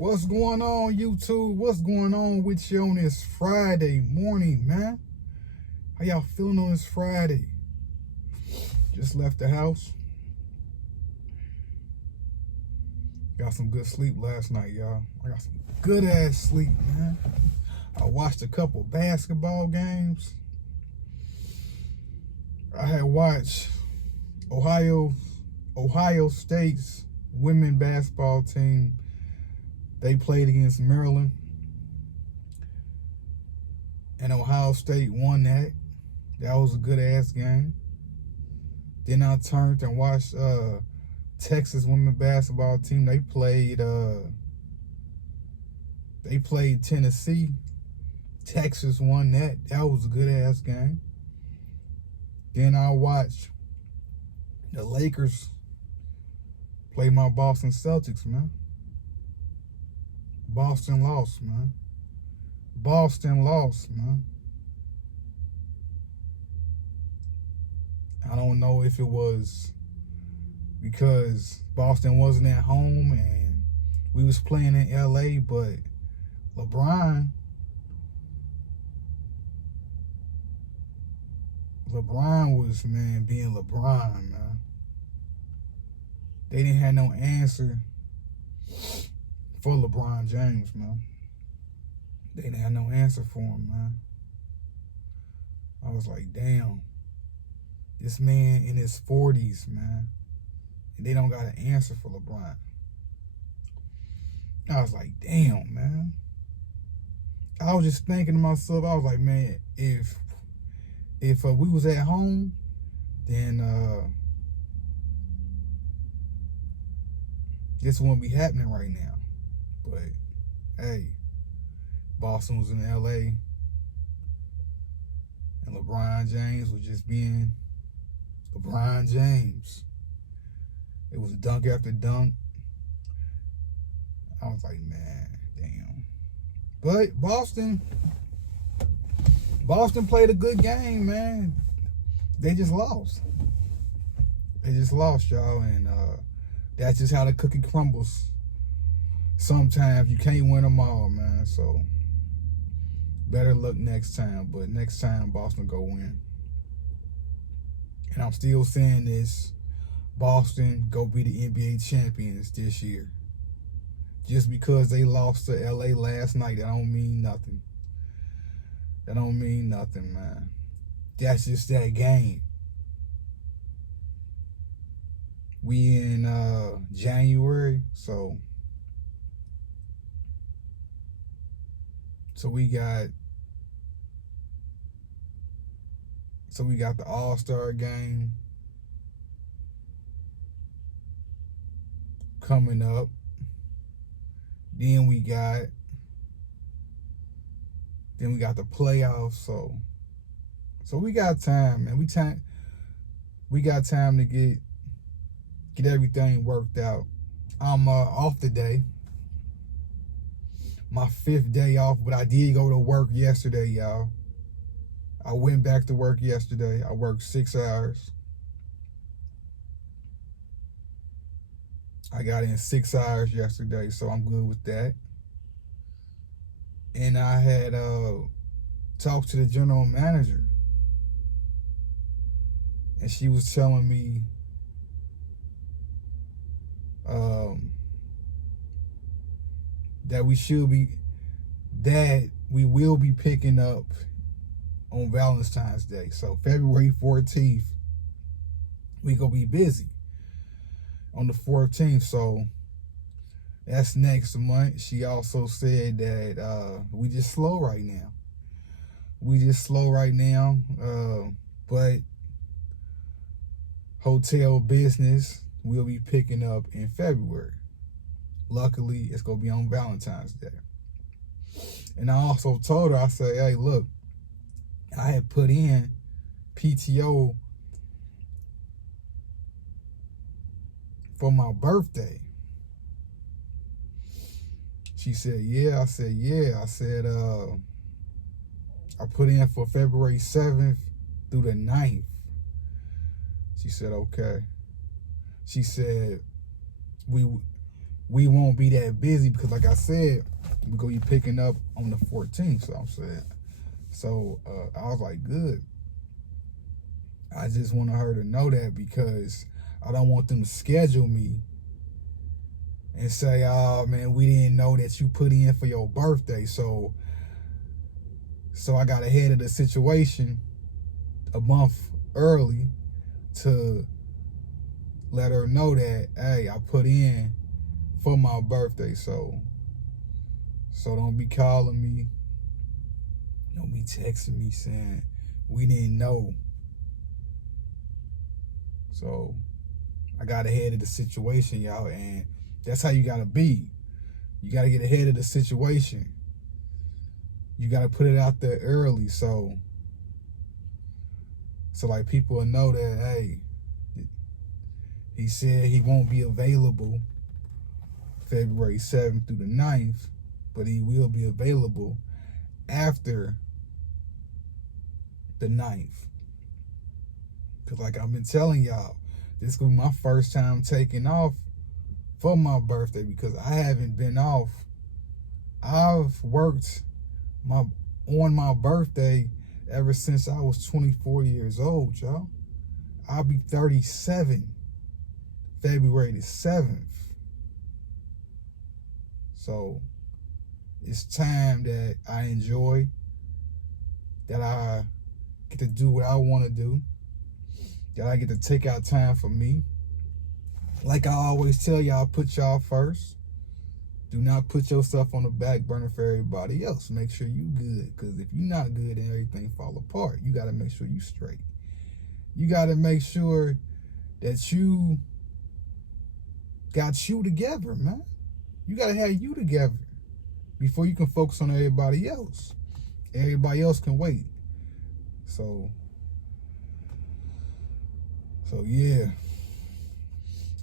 What's going on, YouTube? What's going on with you on this Friday morning, man? How y'all feeling on this Friday? Just left the house. Got some good sleep last night, y'all. I got some good ass sleep, man. I watched a couple basketball games. I had watched Ohio State's women basketball team. They played against Maryland, and Ohio State won that. That was a good ass game. Then I turned and watched Texas women basketball team. They played Tennessee. Texas won that. That was a good ass game. Then I watched the Lakers play my Boston Celtics, man. Boston lost, man. Boston lost, man. I don't know if it was because Boston wasn't at home and we was playing in LA, but LeBron was, man, being LeBron, man. They didn't have no answer for LeBron James, man. They didn't have no answer for him, man. I was like, damn. This man in his 40s, man. And they don't got an answer for LeBron. I was like, damn, man. I was just thinking to myself, I was like, man, if we was at home, then this wouldn't be happening right now. But hey, Boston was in LA, and LeBron James was just being LeBron James. It was dunk after dunk. I was like, man, damn. But Boston played a good game, man. They just lost. They just lost, y'all, and that's just how the cookie crumbles. Sometimes you can't win them all, man. So better luck next time. But next time, Boston go win. And I'm still saying this: Boston go be the NBA champions this year. Just because they lost to LA last night, that don't mean nothing. That don't mean nothing, man. That's just that game. We in January, so we got the All-Star game coming up. Then we got the playoffs, so we got time, man. We got time to get everything worked out. I'm off today. My 5th day off, but I did go to work yesterday, y'all. I went back to work yesterday. I worked 6 hours. I got in 6 hours yesterday, so I'm good with that. And I had talked to the general manager, and she was telling me that we will be picking up on Valentine's Day. So February 14th, we gonna be busy on the 14th. So that's next month. She also said that we just slow right now. But hotel business will be picking up in February. Luckily, it's gonna be on Valentine's Day. And I also told her, I said, hey, look, I had put in PTO for my birthday. She said, yeah. I said, yeah. I said, I put in for February 7th through the 9th. She said, okay. She said, we won't be that busy because, like I said, we're going to be picking up on the 14th. So I'm saying, I was like, good. I just wanted her to know that because I don't want them to schedule me and say, oh man, we didn't know that you put in for your birthday. So I got ahead of the situation a month early to let her know that, hey, I put in for my birthday. So don't be calling me, don't be texting me saying we didn't know. So I got ahead of the situation, y'all, and that's how you gotta be. You gotta get ahead of the situation. You gotta put it out there early, so like people will know that, hey, he said he won't be available February 7th through the 9th, but he will be available after the 9th. Because like I've been telling y'all, this will be my first time taking off for my birthday because I haven't been off. I've worked on my birthday ever since I was 24 years old, y'all. I'll be 37 February the 7th. So it's time that I enjoy, that I get to do what I want to do, that I get to take out time for me. Like I always tell y'all, put y'all first. Do not put yourself on the back burner for everybody else. Make sure you good, because if you're not good, then everything fall apart. You got to make sure you straight. You got to make sure that you got you together, man. You got to have you together before you can focus on everybody else. Everybody else can wait. So yeah.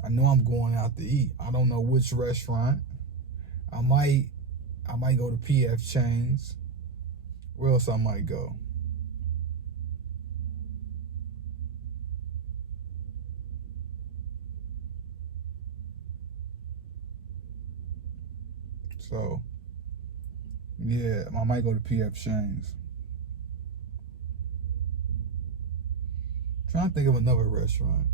I know I'm going out to eat. I don't know which restaurant. I might go to PF Chang's. Where else I might go? So yeah, I might go to PF Chang's. Trying to think of another restaurant.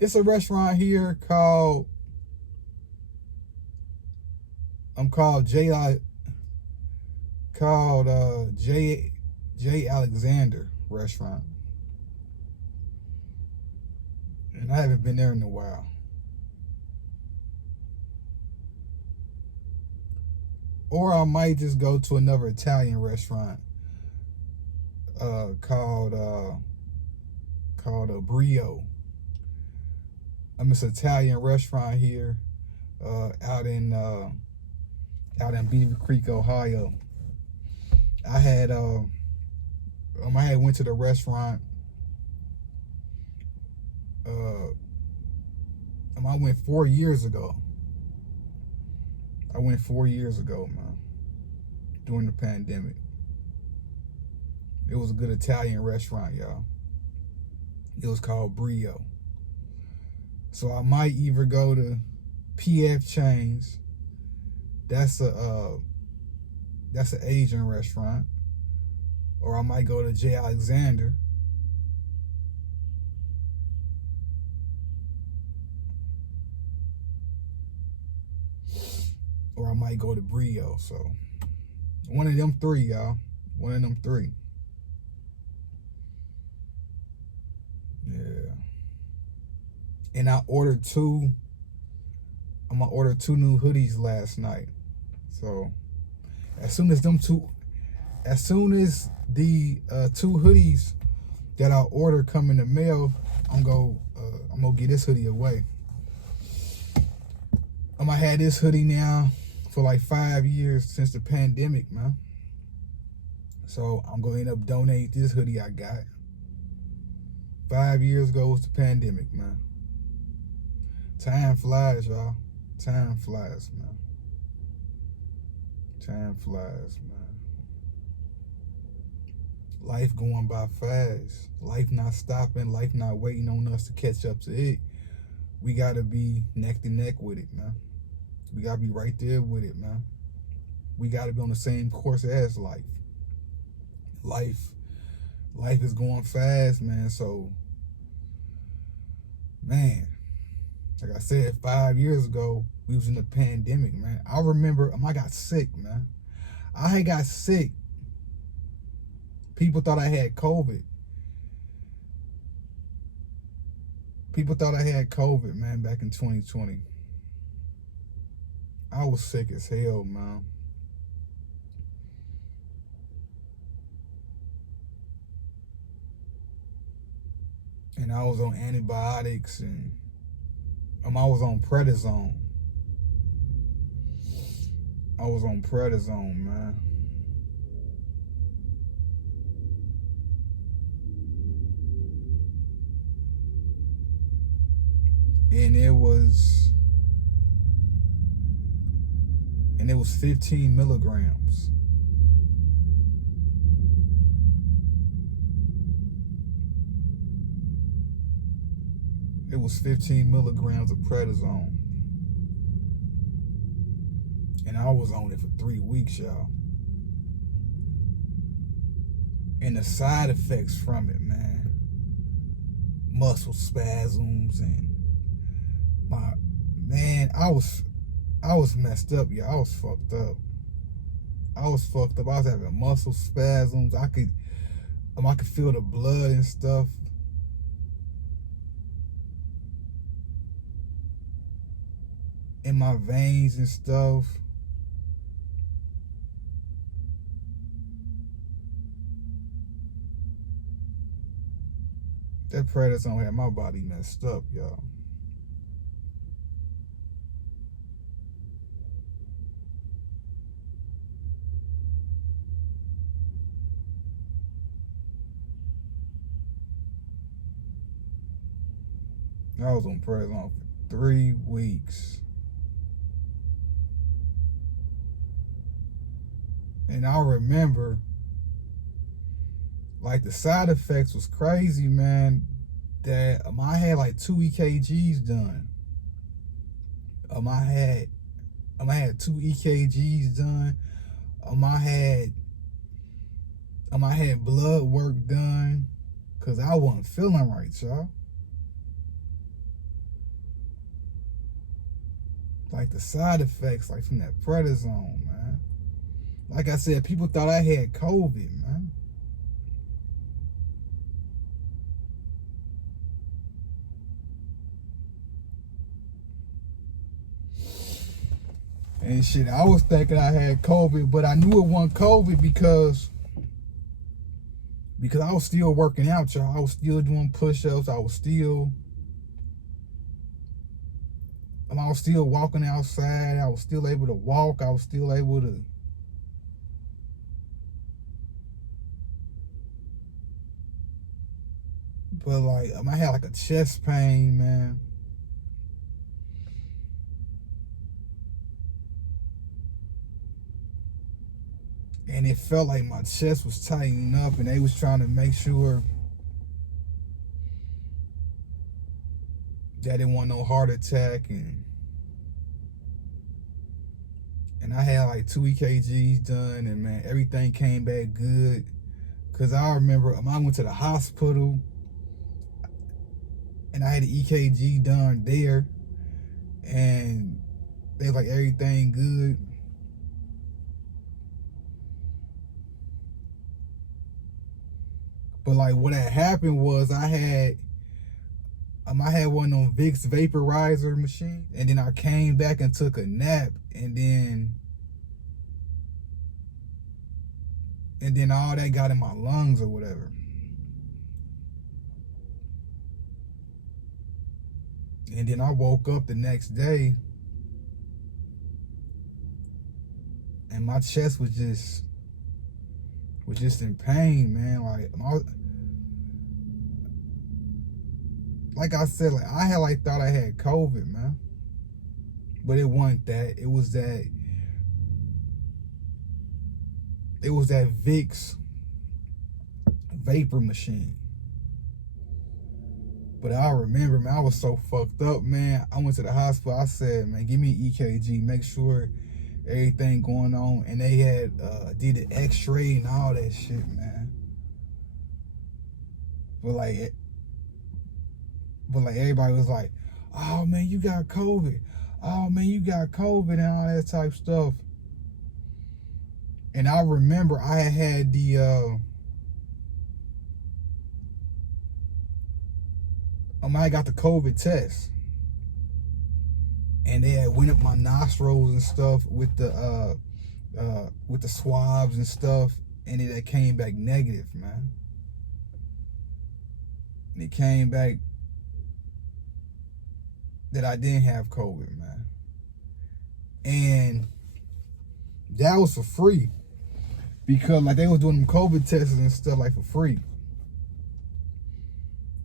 It's a restaurant here called J. Alexander restaurant. And I haven't been there in a while. Or I might just go to another Italian restaurant called Brio. It's an Italian restaurant here out in Beaver Creek, Ohio. I had went to the restaurant. I went 4 years ago. I went 4 years ago, man, during the pandemic. It was a good Italian restaurant, y'all. It was called Brio. So I might either go to PF Chang's. That's an Asian restaurant. Or I might go to J. Alexander. Or I might go to Brio. So one of them three, y'all. One of them three. Yeah. And I'm gonna order 2 new hoodies last night. So as soon as the 2 hoodies that I order come in the mail, I'm gonna get this hoodie away. I'm gonna have this hoodie now for like 5 years since the pandemic, man. So I'm gonna end up donating this hoodie I got. 5 years ago was the pandemic, man. Time flies, y'all. Time flies, man. Time flies, man. Life going by fast. Life not stopping. Life not waiting on us to catch up to it. We gotta be neck to neck with it, man. We gotta be right there with it, man. We gotta be on the same course as life. Life is going fast, man. So, man, like I said, 5 years ago, we was in the pandemic, man. I remember I got sick, man. I had got sick. People thought I had COVID. People thought I had COVID, man, back in 2020. I was sick as hell, man. And I was on antibiotics and I was on prednisone. I was on prednisone, man. And it was 15 milligrams. It was 15 milligrams of prednisone. And I was on it for 3 weeks, y'all. And the side effects from it, man. Muscle spasms and I was messed up, y'all. I was fucked up. I was having muscle spasms. I could feel the blood and stuff. In my veins and stuff. That prednisone had my body messed up, y'all. I was on prednisone for 3 weeks. And I remember, like, the side effects was crazy, man. That I had like 2 EKGs done. I had 2 EKGs done. I had blood work done, cause I wasn't feeling right, y'all. Like the side effects, like from that prednisone, man. Like I said, people thought I had COVID, man. And shit, I was thinking I had COVID, but I knew it wasn't COVID because I was still working out, y'all. I was still doing push-ups. I was still walking outside. I was still able to walk. I was still able to but like I had like a chest pain, man. And it felt like my chest was tightening up, and they was trying to make sure that it wasn't no heart attack. And I had like 2 EKGs done, and man, everything came back good. Cause I remember I went to the hospital, and I had an EKG done there, and they was like, everything good. But like what had happened was I had one of them Vicks vaporizer machine, and then I came back and took a nap, and then all that got in my lungs or whatever. And then I woke up the next day, and my chest was just in pain, man. Like I said, like I had like thought I had COVID, man. But it wasn't that. It was that Vicks vapor machine. But I remember, man, I was so fucked up, man. I went to the hospital. I said, man, give me an EKG, make sure everything going on. And they had did an X-ray and all that shit, man. But like everybody was like, oh man, you got COVID. Oh man, you got COVID and all that type stuff. And I remember I had I got the COVID test, and they had went up my nostrils and stuff with the swabs and stuff, and it came back negative, man. And it came back that I didn't have COVID, man. And that was for free, because like they was doing them COVID tests and stuff like for free.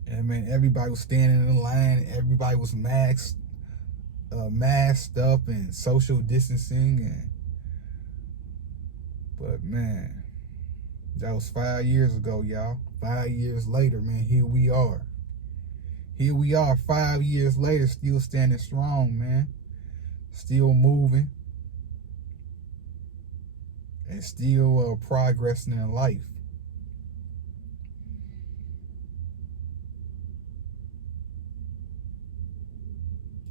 And man, everybody was standing in line. Everybody was masked up and social distancing. But man, that was 5 years ago, y'all. 5 years later, man, here we are. Here we are 5 years later, still standing strong, man. Still moving. And still progressing in life.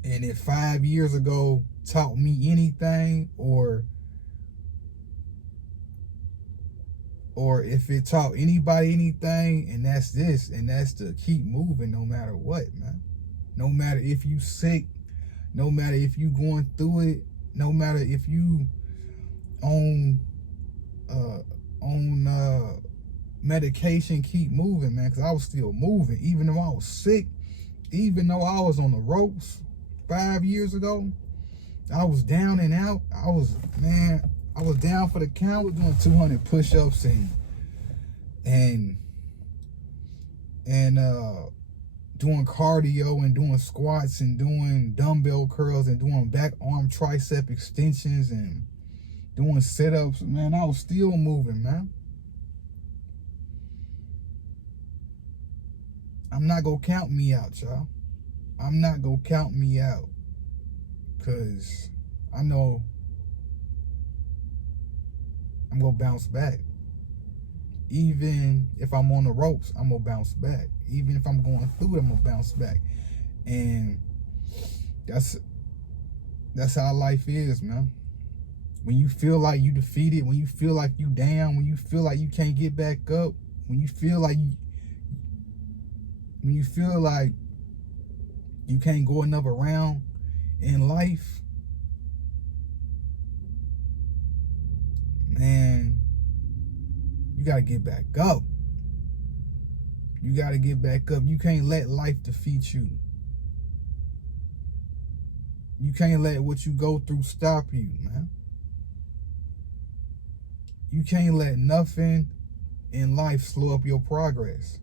And if 5 years ago taught me anything, or if it taught anybody anything, and that's this, and that's to keep moving no matter what, man. No matter if you sick, no matter if you going through it, no matter if you on medication, keep moving, man. Because I was still moving, even though I was sick, even though I was on the ropes 5 years ago. I was down and out. I was down for the count. We're doing 200 push-ups and doing cardio and doing squats and doing dumbbell curls and doing back arm tricep extensions and doing sit-ups. Man, I was still moving, man. I'm not gonna count me out, y'all. I'm not gonna count me out, because I know I'm gonna bounce back. Even if I'm on the ropes, I'm gonna bounce back. Even if I'm going through it, I'm gonna bounce back. And that's how life is, man. When you feel like you defeated, when you feel like you down, when you feel like you can't get back up, when you feel like you can't go another round in life, man, you gotta get back up. You gotta get back up. You can't let life defeat you. You can't let what you go through stop you, man. You can't let nothing in life slow up your progress.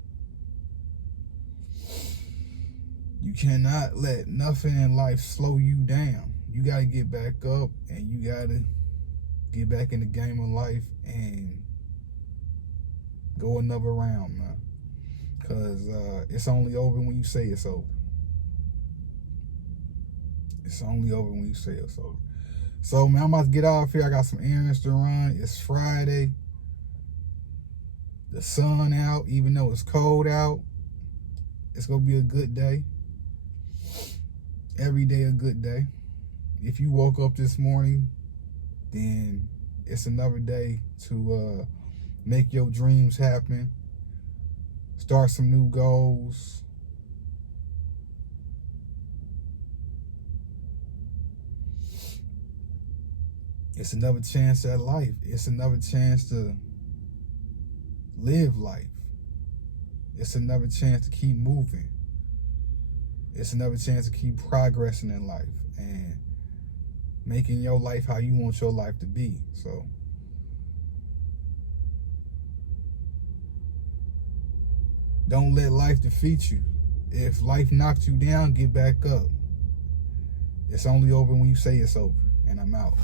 You cannot let nothing in life slow you down. You gotta get back up, and you gotta get back in the game of life and go another round, man. Because it's only over when you say it's over. It's only over when you say it's over. So, man, I'm about to get off here. I got some errands to run. It's Friday. The sun out, even though it's cold out. It's going to be a good day. Every day a good day. If you woke up this morning, then it's another day to make your dreams happen. Start some new goals. It's another chance at life. It's another chance to live life. It's another chance to keep moving. It's another chance to keep progressing in life and making your life how you want your life to be. So, don't let life defeat you. If life knocks you down, get back up. It's only over when you say it's over. And I'm out.